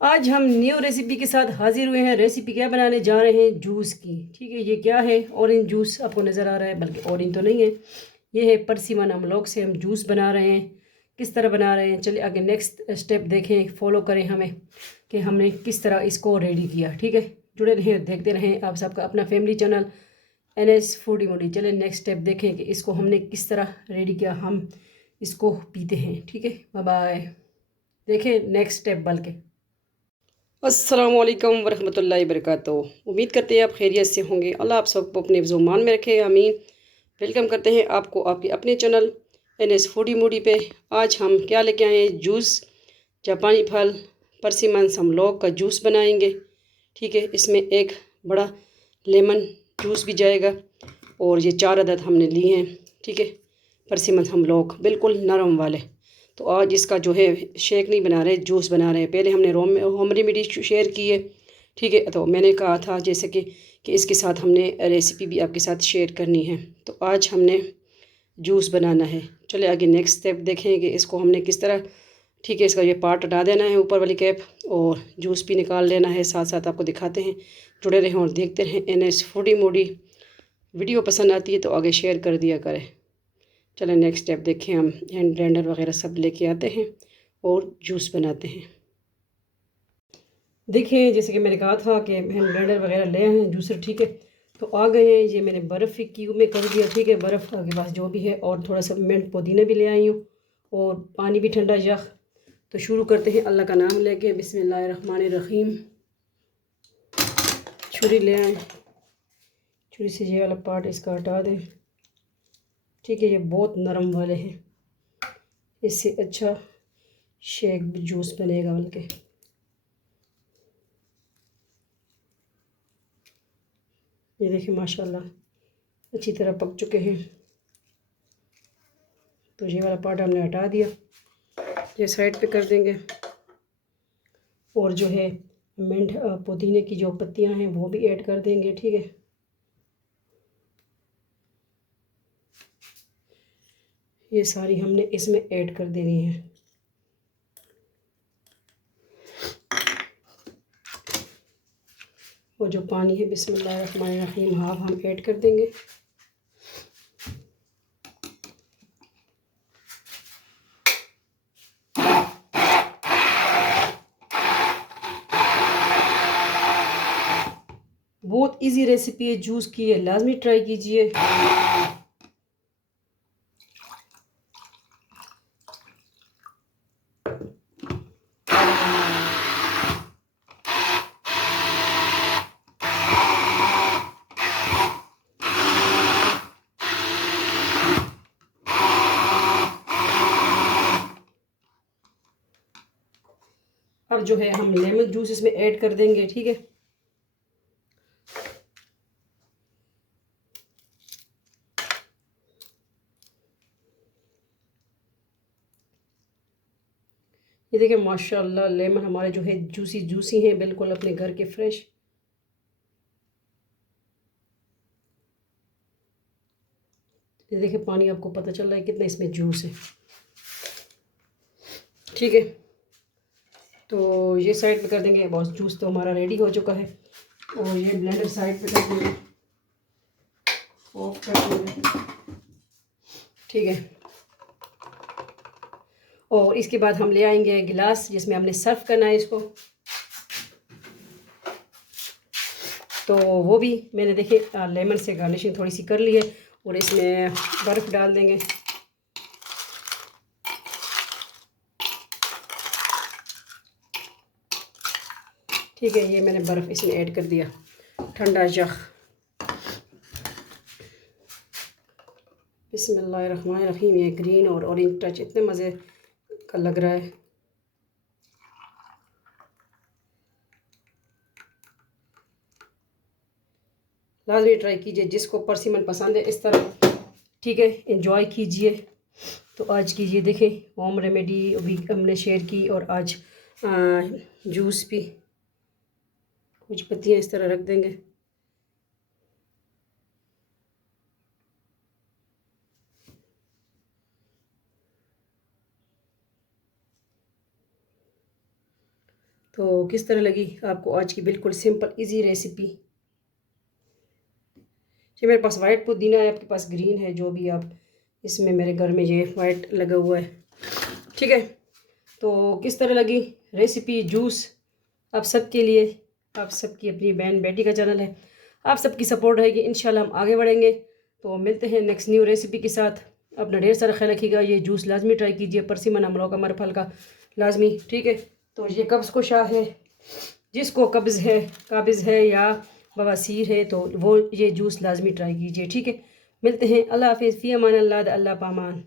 आज हम new recipe के साथ हाजिर हुए हैं। रेसिपी क्या बनाने जा रहे हैं? जूस की। ठीक है, ये क्या है? ऑरेंज जूस आपको नज़र आ रहा है, बल्कि ऑरेंज तो नहीं है, ये है परसिमन अमलोक से हम जूस बना रहे हैं। किस तरह बना रहे हैं, चलिए आगे नेक्स्ट स्टेप देखें, फॉलो करें हमें कि हमने किस तरह इसको रेडी किया। ठीक है, जुड़े रहें, देखते रहें आप सबका अपना फैमिली चैनल NS फूडी मोडी। चलिए नेक्स्ट स्टेप देखें कि इसको हमने किस तरह रेडी किया, हम इसको पीते हैं। ठीक है, बाय बाय। देखें नेक्स्ट स्टेप बल्कि। अस्सलामुअलैकुम वरहमतुल्लाहि वबरकातुहू। उम्मीद करते हैं आप खैरियत से होंगे। अल्लाह आप सबको अपने ज़ुमान में रखे, आमीन। वेलकम करते हैं आपको आपके अपने चैनल NS फूडी मूडी पे। आज हम क्या लेके आए हैं? जूस, जापानी फल परसिमन समलोक का जूस बनाएंगे। ठीक है, इसमें एक बड़ा लेमन जूस भी जाएगा और ये 4 अदद हमने लिए हैं। ठीक है, परसिमन समलोक बिल्कुल नरम वाले। तो आज इसका जो है शेक नहीं बना रहे, जूस बना रहे हैं। पहले हमने होम रेमेडी शेयर की है। ठीक है, तो मैंने कहा था जैसे कि इसके साथ हमने रेसिपी भी आपके साथ शेयर करनी है। तो आज हमने जूस बनाना है। चले आगे नेक्स्ट स्टेप देखें कि इसको हमने किस तरह। ठीक है, इसका ये पार्ट हटा देना है, ऊपर वाली कैप, और जूस भी निकाल लेना है। साथ साथ आपको दिखाते हैं, जुड़े रहें और देखते रहें NS फूडी मूडी। वीडियो पसंद आती है तो आगे शेयर कर दिया करें। चलें नेक्स्ट स्टेप देखें, हम हैंड ब्लेंडर वगैरह सब लेके आते हैं और जूस बनाते हैं। देखिए, जैसे कि मैंने कहा था कि हैंड ब्लेंडर वगैरह ले आए हैं, जूसर। ठीक है, तो आ गए हैं। ये मैंने बर्फ़ क्यूब में कर दिया। ठीक है, बर्फ़ के पास जो भी है, और थोड़ा सा मिंट पुदीना भी ले आई हूँ, और पानी भी ठंडा यख। तो शुरू करते हैं अल्लाह का नाम लेके। बिस्मिल्लाहिर्रहमानिर्रहीम। छुरी ले आए, छुरी से ये वाला पार्ट इसका हटा दें। ठीक है, ये बहुत नरम वाले हैं, इससे अच्छा शेक जूस बनेगा बल्कि। ये देखिए माशाल्लाह अच्छी तरह पक चुके हैं। तो ये वाला पार्ट हमने हटा दिया, ये साइड पे कर देंगे। और जो है मिंट पुदीने की जो पत्तियां हैं वो भी ऐड कर देंगे। ठीक है, ये सारी हमने इसमें ऐड कर देनी है। और जो पानी है, बिस्मिल्लाहिर्रहमानिर्रहीम, हाफ हम ऐड कर देंगे। बहुत इजी रेसिपी है जूस की, है लाजमी ट्राई कीजिए। अब जो है हम लेमन जूस इसमें ऐड कर देंगे। ठीक है, ये देखिए माशाल्लाह लेमन हमारे जो है जूसी जूसी हैं, बिल्कुल अपने घर के फ्रेश। ये देखिए पानी, आपको पता चल रहा है कितना इसमें जूस है। ठीक है, तो ये साइड पे कर देंगे। बस जूस तो हमारा रेडी हो चुका है, और ये ब्लेंडर साइड पे कर देंगे, ऑफ कर देंगे। ठीक है, और इसके बाद हम ले आएंगे गिलास जिसमें हमने सर्व करना है इसको। तो वो भी मैंने देखे लेमन से गार्निशिंग थोड़ी सी कर ली है, और इसमें बर्फ़ डाल देंगे। ठीक है, ये मैंने बर्फ़ इसमें ऐड कर दिया, ठंडा यख। बिस्मिल्लाहिर्रहमानिर्रहीम। ये ग्रीन और ऑरेंज टच इतने मज़े का लग रहा है। लाजमी ट्राई कीजिए, जिसको परसिमन पसंद है इस तरह। ठीक है, एंजॉय कीजिए। तो आज की ये देखें होम रेमेडी भी हमने शेयर की, और आज जूस भी, कुछ पत्तियाँ इस तरह रख देंगे। तो किस तरह लगी आपको आज की बिल्कुल सिंपल इजी रेसिपी। ये मेरे पास वाइट पुदीना है, आपके पास ग्रीन है, जो भी आप, इसमें मेरे घर में ये वाइट लगा हुआ है, ठीक है। तो किस तरह लगी रेसिपी। जूस आप सबके लिए, आप सबकी अपनी बहन बेटी का चैनल है, आप सबकी सपोर्ट रहेगी, इंशाल्लाह हम आगे बढ़ेंगे। तो मिलते हैं नेक्स्ट न्यू रेसिपी के साथ। अपना ढेर सारा ख्याल रखिएगा। ये जूस लाजमी ट्राई कीजिए, परसिमन अमरों का मरफल का लाजमी, ठीक है। तो ये कब्ज़ कुशा है, जिसको काबिज़ है या बवासीर है तो वो ये जूस लाजमी ट्राई कीजिए, ठीक है। मिलते हैं, अल्लाह हाफिज़, फ़ी अमान अल्लाह, अल्लाह पामान।